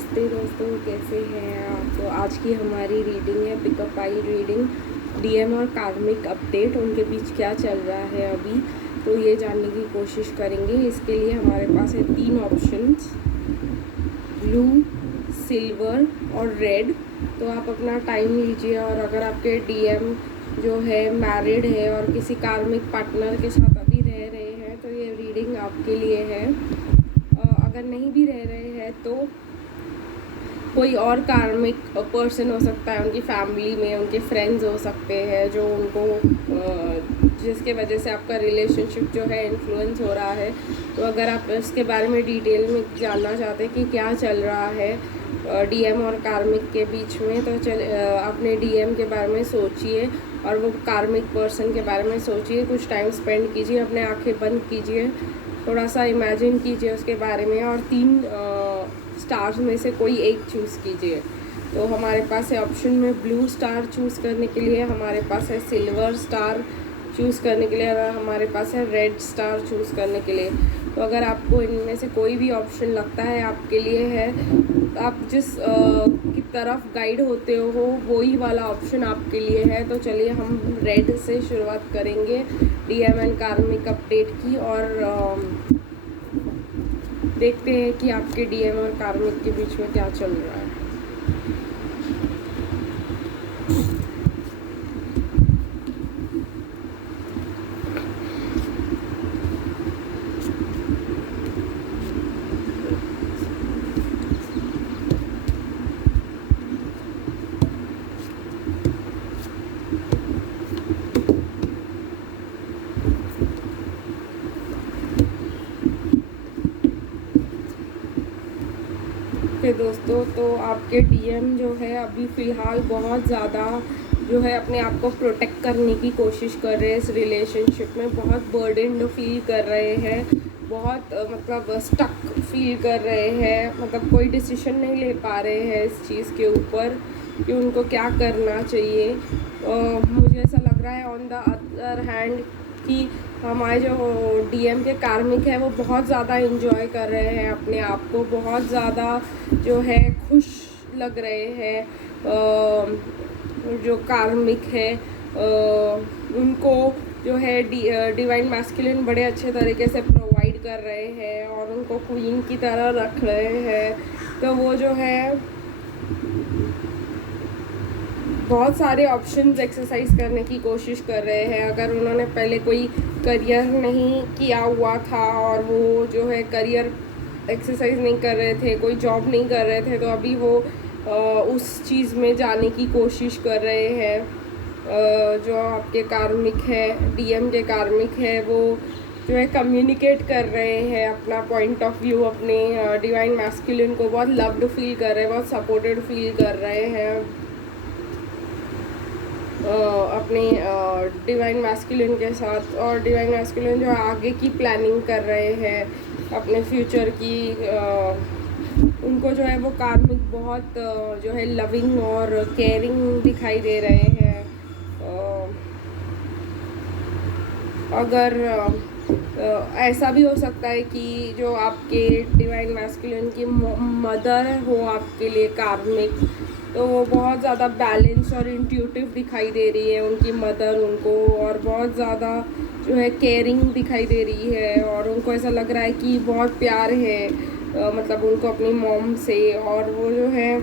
नमस्ते दोस्तों, कैसे हैं आप। तो आज की हमारी रीडिंग है पिकअप फाइल रीडिंग। डीएम और कार्मिक अपडेट, उनके बीच क्या चल रहा है अभी, तो ये जानने की कोशिश करेंगे। इसके लिए हमारे पास है 3 ऑप्शंस, ब्लू, सिल्वर और रेड। तो आप अपना टाइम लीजिए, और अगर आपके डीएम जो है मैरिड है और किसी कार्मिक पार्टनर के साथ अभी रह रहे हैं तो ये रीडिंग आपके लिए है। अगर नहीं भी रह रहे हैं तो कोई और कार्मिक पर्सन हो सकता है, उनकी फैमिली में उनके फ्रेंड्स हो सकते हैं जो उनको जिसके वजह से आपका रिलेशनशिप जो है इन्फ्लुएंस हो रहा है। तो अगर आप इसके बारे में डिटेल में जानना चाहते हैं कि क्या चल रहा है डीएम और कार्मिक के बीच में, तो अपने डीएम के बारे में सोचिए और वो कार्मिक पर्सन के बारे में सोचिए। कुछ टाइम स्पेंड कीजिए, अपने आंखें बंद कीजिए, थोड़ा सा इमेजिन कीजिए उसके बारे में, और 3 स्टार्स में से कोई एक चूज़ कीजिए। तो हमारे पास है ऑप्शन में ब्लू स्टार चूज़ करने के लिए, हमारे पास है सिल्वर स्टार चूज़ करने के लिए, और हमारे पास है रेड स्टार चूज़ करने के लिए। तो अगर आपको इनमें से कोई भी ऑप्शन लगता है आपके लिए है, आप जिस की तरफ गाइड होते हो वही वाला ऑप्शन आपके लिए है। तो चलिए हम रेड से शुरुआत करेंगे डीएम एंड कार्मिक अपडेट की, और देखते हैं कि आपके डीएम और कार्मिक के बीच में क्या चल रहा है। दोस्तों, तो आपके डीएम जो है अभी फ़िलहाल बहुत ज़्यादा जो है अपने आप को प्रोटेक्ट करने की कोशिश कर रहे हैं। इस रिलेशनशिप में बहुत बर्डन्ड फील कर रहे हैं, बहुत मतलब स्टक फील कर रहे हैं, मतलब कोई डिसीजन नहीं ले पा रहे हैं इस चीज़ के ऊपर कि उनको क्या करना चाहिए। मुझे ऐसा लग रहा है ऑन द अदर हैंड कि हमारे जो डीएम के कार्मिक है वो बहुत ज़्यादा एंजॉय कर रहे हैं अपने आप को, बहुत ज़्यादा जो है खुश लग रहे हैं। जो कार्मिक है उनको जो है डिवाइन मैस्कुलिन बड़े अच्छे तरीके से प्रोवाइड कर रहे हैं और उनको क्वीन की तरह रख रहे हैं। तो वो जो है बहुत सारे ऑप्शंस एक्सरसाइज करने की कोशिश कर रहे हैं। अगर उन्होंने पहले कोई करियर नहीं किया हुआ था और वो जो है करियर एक्सरसाइज नहीं कर रहे थे, कोई जॉब नहीं कर रहे थे, तो अभी वो उस चीज़ में जाने की कोशिश कर रहे हैं। जो आपके कार्मिक है, डीएम के कार्मिक है, वो जो है कम्युनिकेट कर रहे हैं अपना पॉइंट ऑफ व्यू अपने डिवाइन मैस्कुलिन को, बहुत लव्ड फील कर रहे हैं, बहुत सपोर्टेड फील कर रहे हैं अपने डिवाइन मैस्कुलिन के साथ। और डिवाइन मैस्कुलिन जो आगे की प्लानिंग कर रहे हैं अपने फ्यूचर की, उनको जो है वो कार्मिक बहुत जो है लविंग और केयरिंग दिखाई दे रहे हैं। अगर ऐसा भी हो सकता है कि जो आपके डिवाइन मैस्कुलिन की मदर हो आपके लिए कार्मिक, तो वो बहुत ज़्यादा बैलेंस और इंट्यूटिव दिखाई दे रही है उनकी मदर उनको, और बहुत ज़्यादा जो है केयरिंग दिखाई दे रही है, और उनको ऐसा लग रहा है कि बहुत प्यार है मतलब उनको अपनी मॉम से, और वो जो है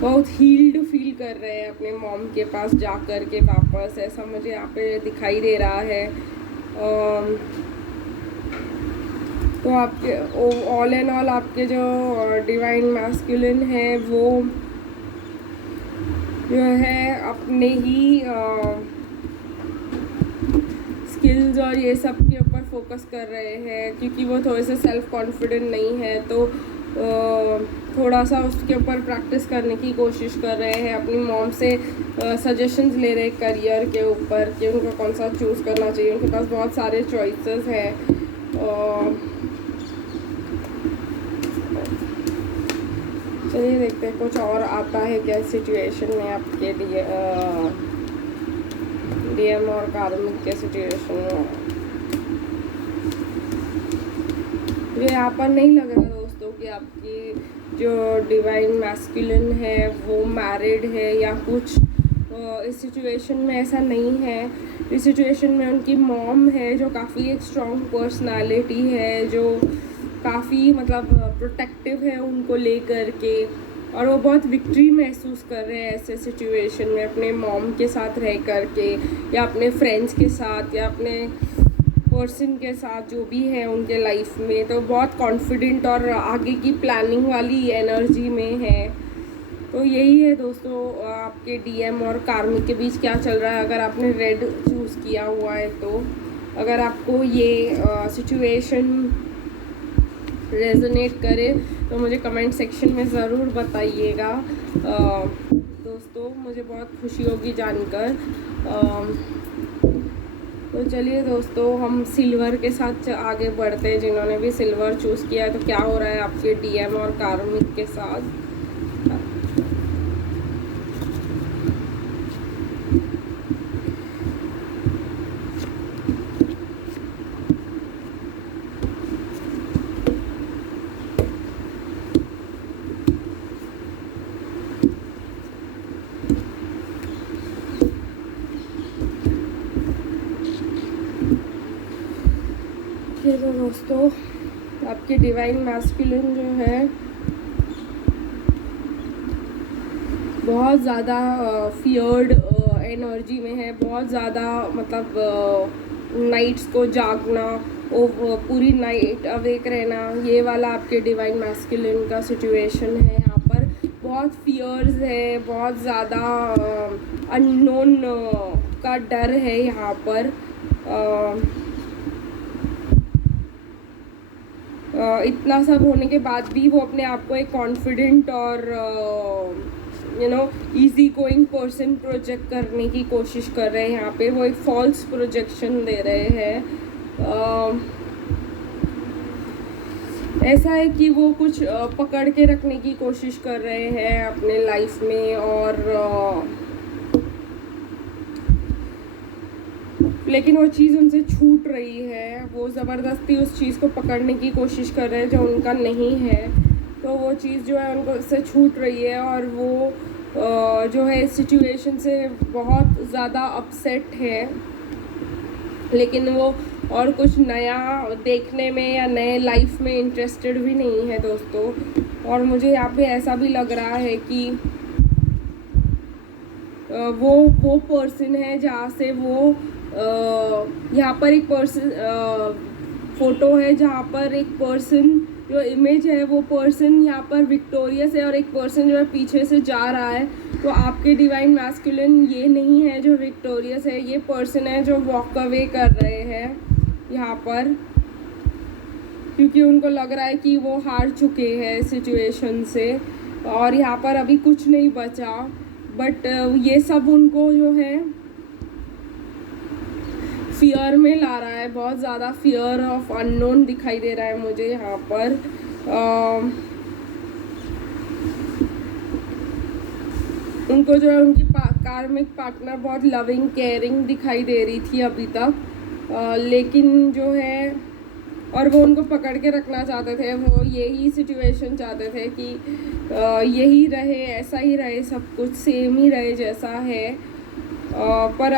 बहुत हील्ड फील कर रहे हैं अपने मॉम के पास जा कर के वापस, ऐसा मुझे यहाँ पे दिखाई दे रहा है। तो आपके ऑल एंड ऑल आपके जो डिवाइन मैस्कुलिन है वो जो है अपने ही स्किल्स और ये सब के ऊपर फोकस कर रहे हैं, क्योंकि वो थोड़े से सेल्फ कॉन्फिडेंट नहीं है, तो थोड़ा सा उसके ऊपर प्रैक्टिस करने की कोशिश कर रहे हैं। अपनी मॉम से सजेशंस ले रहे करियर के ऊपर कि उनको कौन सा चूज़ करना चाहिए। उनके पास बहुत सारे चॉइसेस हैं। चलिए देखते हैं कुछ और आता है क्या सिचुएशन में आपके लिए, डीएम और कार्मिक के सिचुएशन में। मुझे यहाँ पर नहीं लग रहा दोस्तों कि कि आपके जो डिवाइन मैस्कुलिन है वो मैरिड है या कुछ। इस सिचुएशन में ऐसा नहीं है। इस सिचुएशन में उनकी मॉम है जो काफ़ी एक स्ट्रॉन्ग पर्सनालिटी है, जो काफ़ी मतलब प्रोटेक्टिव है उनको लेकर के, और वो बहुत विक्ट्री महसूस कर रहे हैं ऐसे सिचुएशन में अपने मॉम के साथ रह कर के, या अपने फ्रेंड्स के साथ, या अपने पर्सन के साथ जो भी है उनके लाइफ में। तो बहुत कॉन्फिडेंट और आगे की प्लानिंग वाली एनर्जी में है। तो यही है दोस्तों आपके डीएम और कार्मिक के बीच क्या चल रहा है। अगर आपने रेड चूज़ किया हुआ है तो अगर आपको ये सिचुएशन रेजोनेट करे तो मुझे कमेंट सेक्शन में ज़रूर बताइएगा दोस्तों, मुझे बहुत खुशी होगी जानकर। तो चलिए दोस्तों, हम सिल्वर के साथ आगे बढ़ते हैं। जिन्होंने भी सिल्वर चूज़ किया है तो क्या हो रहा है आपके डीएम और कार्मिक के साथ। तो दोस्तों आपके डिवाइन मैस्कुलिन जो है बहुत ज़्यादा फियर्ड एनर्जी में है, बहुत ज़्यादा मतलब नाइट्स को जागना, पूरी नाइट अवेक रहना, ये वाला आपके डिवाइन मैस्कुलिन का सिचुएशन है। यहाँ पर बहुत फियर्स है, बहुत ज़्यादा अननोन का डर है यहाँ पर। इतना सब होने के बाद भी वो अपने आप को एक कॉन्फिडेंट और इजी गोइंग पर्सन प्रोजेक्ट करने की कोशिश कर रहे हैं। यहाँ पे वो एक फॉल्स प्रोजेक्शन दे रहे हैं। ऐसा है कि वो कुछ पकड़ के रखने की कोशिश कर रहे हैं अपने लाइफ में, और लेकिन वो चीज़ उनसे छूट रही है। वो ज़बरदस्ती उस चीज़ को पकड़ने की कोशिश कर रहे हैं जो उनका नहीं है। तो वो चीज़ जो है उनको से छूट रही है, और वो जो है इस सिचुएशन से बहुत ज़्यादा अपसेट है। लेकिन वो और कुछ नया देखने में या नए लाइफ में इंटरेस्टेड भी नहीं है दोस्तों। और मुझे यहाँ पे ऐसा भी लग रहा है कि वो पर्सन है जहाँ से वो यहाँ पर एक पर्सन फ़ोटो है जहाँ पर एक पर्सन जो इमेज है वो पर्सन यहाँ पर विक्टोरियस है, और एक पर्सन जो है पीछे से जा रहा है। तो आपके डिवाइन मैस्कुलिन ये नहीं है जो विक्टोरियस है, ये पर्सन है जो वॉक अवे कर रहे हैं यहाँ पर, क्योंकि उनको लग रहा है कि वो हार चुके हैं सिचुएशन से और यहाँ पर अभी कुछ नहीं बचा। बट ये सब उनको जो है फियर में ला रहा है, बहुत ज़्यादा फियर ऑफ अननोन दिखाई दे रहा है मुझे यहाँ पर। उनको जो है उनकी कार्मिक पार्टनर बहुत लविंग केयरिंग दिखाई दे रही थी अभी तक, लेकिन जो है और वो उनको पकड़ के रखना चाहते थे। वो यही सिचुएशन चाहते थे कि यही रहे, ऐसा ही रहे, सब कुछ सेम ही रहे जैसा है। पर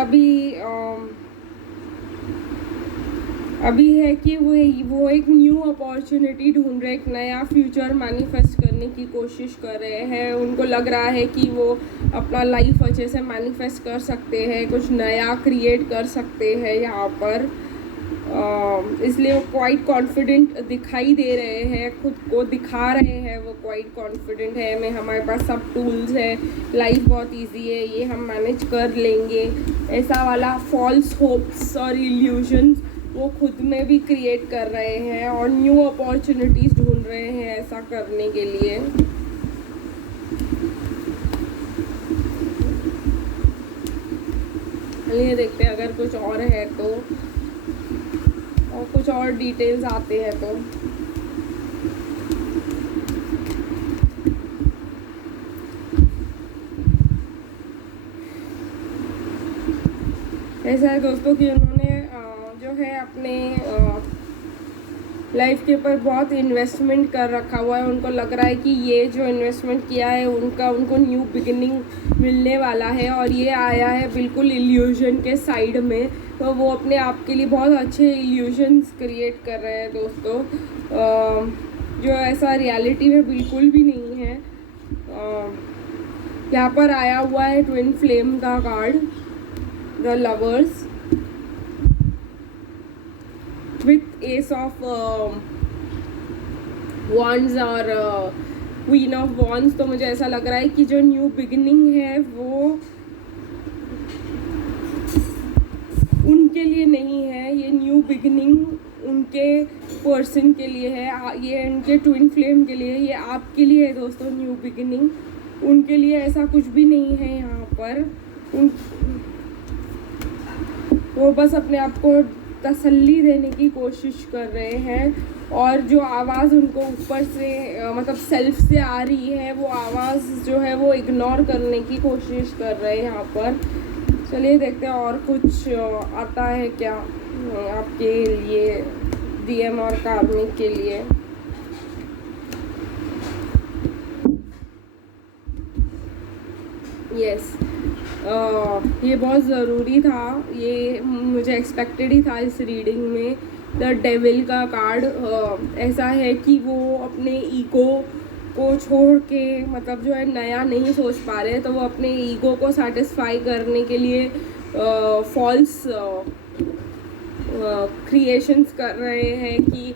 अभी है कि वो एक न्यू अपॉर्चुनिटी ढूंढ रहे, एक नया फ्यूचर मैनिफेस्ट करने की कोशिश कर रहे हैं। उनको लग रहा है कि वो अपना लाइफ अच्छे से मैनिफेस्ट कर सकते हैं, कुछ नया क्रिएट कर सकते हैं यहाँ पर। इसलिए वो क्वाइट कॉन्फिडेंट दिखाई दे रहे हैं, खुद को दिखा रहे हैं। वो क्वाइट कॉन्फिडेंट है, हमारे पास सब टूल्स है, लाइफ बहुत इजी है, ये हम मैनेज कर लेंगे। ऐसा वाला फॉल्स होप्स और इल्यूजन्स वो खुद में भी क्रिएट कर रहे हैं और न्यू अपॉर्चुनिटीज़ ढूंढ रहे हैं ऐसा करने के लिए। चलिए देखते हैं अगर कुछ और है तो, और कुछ और डिटेल्स आते हैं तो। ऐसा है दोस्तों कि उन्होंने जो है अपने लाइफ के ऊपर बहुत इन्वेस्टमेंट कर रखा हुआ है। उनको लग रहा है कि ये जो इन्वेस्टमेंट किया है उनको न्यू बिगिनिंग मिलने वाला है, और ये आया है बिल्कुल इल्यूजन के साइड में। तो वो अपने आप के लिए बहुत अच्छे इल्यूजन्स क्रिएट कर रहे हैं दोस्तों, जो ऐसा रियलिटी में बिल्कुल भी नहीं है। यहाँ पर आया हुआ है ट्विन फ्लेम का card, the lovers with S of wands और क्वीन ऑफ वॉन्ड्स। तो मुझे ऐसा लग रहा है कि जो न्यू बिगिनिंग है वो उनके लिए नहीं है, ये न्यू बिगिनिंग उनके पर्सन के लिए है, ये उनके ट्विन फ्लेम के लिए, ये आपके लिए है दोस्तों न्यू बिगिनिंग। उनके लिए ऐसा कुछ भी नहीं है यहाँ पर। वो बस अपने आप को तसल्ली देने की कोशिश कर रहे हैं, और जो आवाज़ उनको ऊपर से मतलब सेल्फ से आ रही है, वो आवाज़ जो है वो इग्नोर करने की कोशिश कर रहे हैं यहाँ पर। चलिए देखते हैं और कुछ आता है क्या आपके लिए, डीएम और कार्मिक के लिए। यस, ये बहुत ज़रूरी था, ये मुझे एक्सपेक्टेड ही था इस रीडिंग में। द डेविल का कार्ड ऐसा है कि वो अपने ईगो को छोड़ के मतलब जो है नया नहीं सोच पा रहे, तो वो अपने ईगो को सेटिस्फाई करने के लिए फॉल्स क्रिएशंस कर रहे हैं कि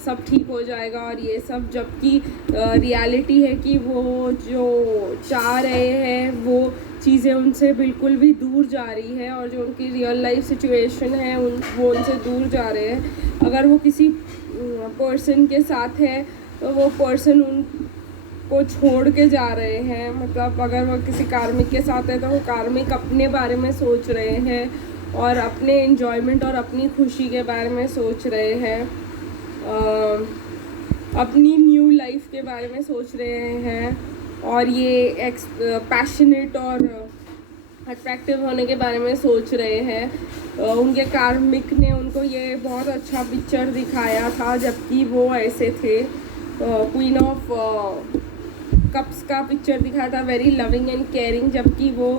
सब ठीक हो जाएगा और ये सब, जबकि रियलिटी है कि वो जो चाह रहे हैं वो चीज़ें उनसे बिल्कुल भी दूर जा रही है, और जो उनकी रियल लाइफ सिचुएशन है वो उनसे दूर जा रहे हैं। अगर वो किसी पर्सन के साथ है तो वो पर्सन उनको छोड़ के जा रहे हैं, मतलब अगर वो किसी कार्मिक के साथ है तो वो कार्मिक अपने बारे में सोच रहे हैं और अपने एंजॉयमेंट और अपनी खुशी के बारे में सोच रहे हैं, अपनी न्यू लाइफ के बारे में सोच रहे हैं, और ये पैशनेट और अट्रैक्टिव होने के बारे में सोच रहे हैं। उनके कार्मिक ने उनको ये बहुत अच्छा पिक्चर दिखाया था जबकि वो ऐसे थे। क्वीन ऑफ कप्स का पिक्चर दिखाया था, वेरी लविंग एंड केयरिंग, जबकि वो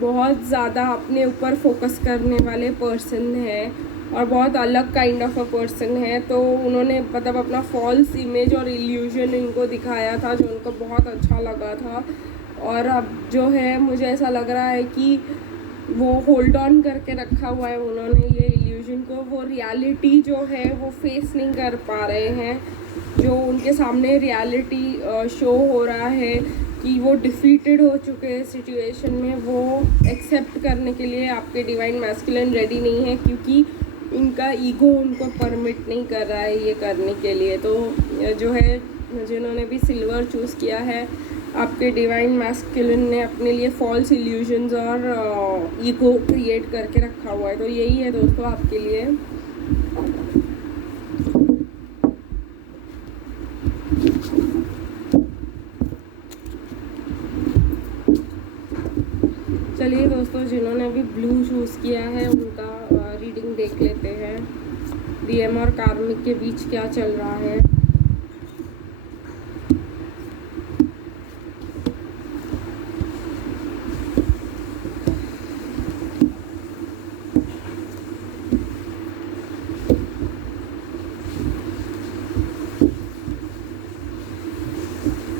बहुत ज़्यादा अपने ऊपर फोकस करने वाले पर्सन है और बहुत अलग काइंड ऑफ अ पर्सन है। तो उन्होंने मतलब अपना फॉल्स इमेज और इल्यूजन इनको दिखाया था जो उनको बहुत अच्छा लगा था, और अब जो है मुझे ऐसा लग रहा है कि वो होल्ड ऑन करके रखा हुआ है उन्होंने ये इल्यूजन को। वो रियलिटी जो है वो फेस नहीं कर पा रहे हैं, जो उनके सामने रियलिटी शो हो रहा है कि वो डिफीटेड हो चुके हैं सिचुएशन में, वो एक्सेप्ट करने के लिए आपके डिवाइन मैस्कुलिन रेडी नहीं है, क्योंकि इनका ईगो उनको परमिट नहीं कर रहा है ये करने के लिए। तो जो है जिन्होंने भी सिल्वर चूज़ किया है, आपके डिवाइन मैस्कुलिन ने अपने लिए फॉल्स इल्यूजन्स और ईगो क्रिएट करके रखा हुआ है। तो यही है दोस्तों आपके लिए। चलिए दोस्तों, जिन्होंने भी ब्लू चूज़ किया है उनका रीडिंग देख लेते हैं, डीएम और कार्मिक के बीच क्या चल रहा है।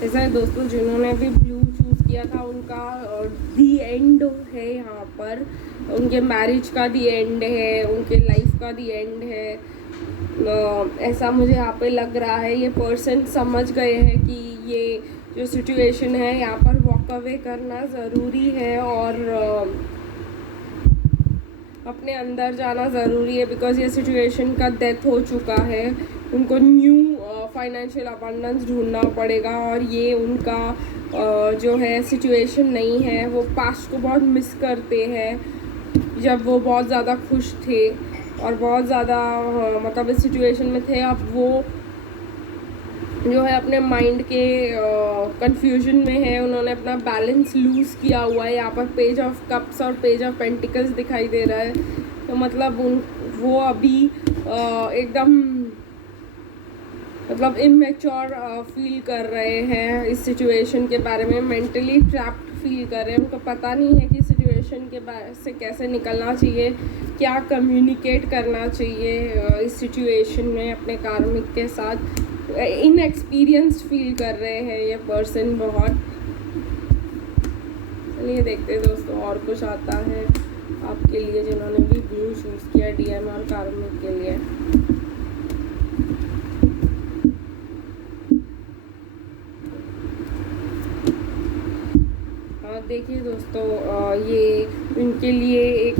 ऐसा है दोस्तों, जिन्होंने भी ब्लू चूज़ किया था उनका दी एंड है यहाँ पर, उनके मैरिज का दी एंड है, उनके लाइफ का दी एंड है। ऐसा मुझे यहाँ पे लग रहा है ये पर्सन समझ गए हैं कि ये जो सिचुएशन है यहाँ पर वॉक अवे करना ज़रूरी है और अपने अंदर जाना ज़रूरी है, बिकॉज़ ये सिचुएशन का डेथ हो चुका है। उनको न्यू फाइनेंशियल अबंडेंस ढूंढना पड़ेगा, और ये उनका जो है सिचुएशन नहीं है। वो पास्ट को बहुत मिस करते हैं जब वो बहुत ज़्यादा खुश थे और बहुत ज़्यादा मतलब इस सिचुएशन में थे। अब वो जो है अपने माइंड के कंफ्यूजन में है, उन्होंने अपना बैलेंस लूज़ किया हुआ है। यहाँ पर पेज ऑफ कप्स और पेज ऑफ पेंटिकल्स दिखाई दे रहा है, तो मतलब वो अभी एकदम मतलब इमेच्योर फील कर रहे हैं इस सिचुएशन के बारे में, मेंटली ट्रैप्ड फील कर रहे हैं। उनको पता नहीं है कि सिचुएशन के बारे से कैसे निकलना चाहिए, क्या कम्युनिकेट करना चाहिए इस सिचुएशन में अपने कार्मिक के साथ। इनएक्सपीरियंस्ड फील कर रहे हैं ये पर्सन बहुत। चलिए देखते हैं दोस्तों और कुछ आता है आपके लिए जिन्होंने भी ब्लू चूज़ किया डीएम और कार्मिक के लिए। देखिए दोस्तों, ये इनके लिए एक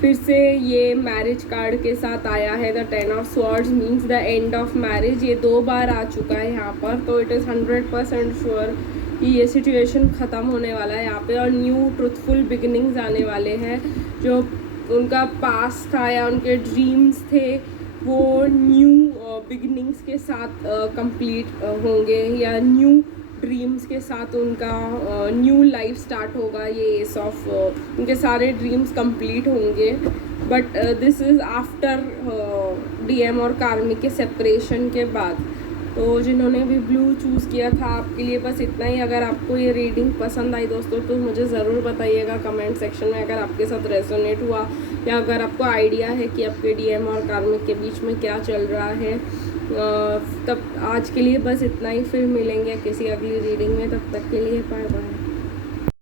फिर से ये मैरिज कार्ड के साथ आया है। The 10 of swords means the end of marriage. ये 2 बार आ चुका है यहाँ पर, तो इट इज़ 100% श्योर कि ये सिचुएशन ख़त्म होने वाला है यहाँ पे और न्यू ट्रुथफुल बिगिनिंग्स आने वाले हैं। जो उनका पास था या उनके ड्रीम्स थे वो न्यू बिगिनिंग्स के साथ कंप्लीट होंगे, या न्यू ड्रीम्स के साथ उनका न्यू लाइफ स्टार्ट होगा। ये एस ऑफ उनके सारे ड्रीम्स कंप्लीट होंगे, but this is after DM और कार्मिक के सेपरेशन के बाद। तो जिन्होंने भी ब्लू चूज़ किया था आपके लिए बस इतना ही। अगर आपको ये रीडिंग पसंद आई दोस्तों तो मुझे ज़रूर बताइएगा कमेंट सेक्शन में अगर आपके साथ रेजोनेट हुआ, या अगर आपको आइडिया है कि आपके डीएम और कार्मिक के बीच में क्या चल रहा है। तब आज के लिए बस इतना ही, फिर मिलेंगे किसी अगली रीडिंग में। तब तक के लिए बाय बाय।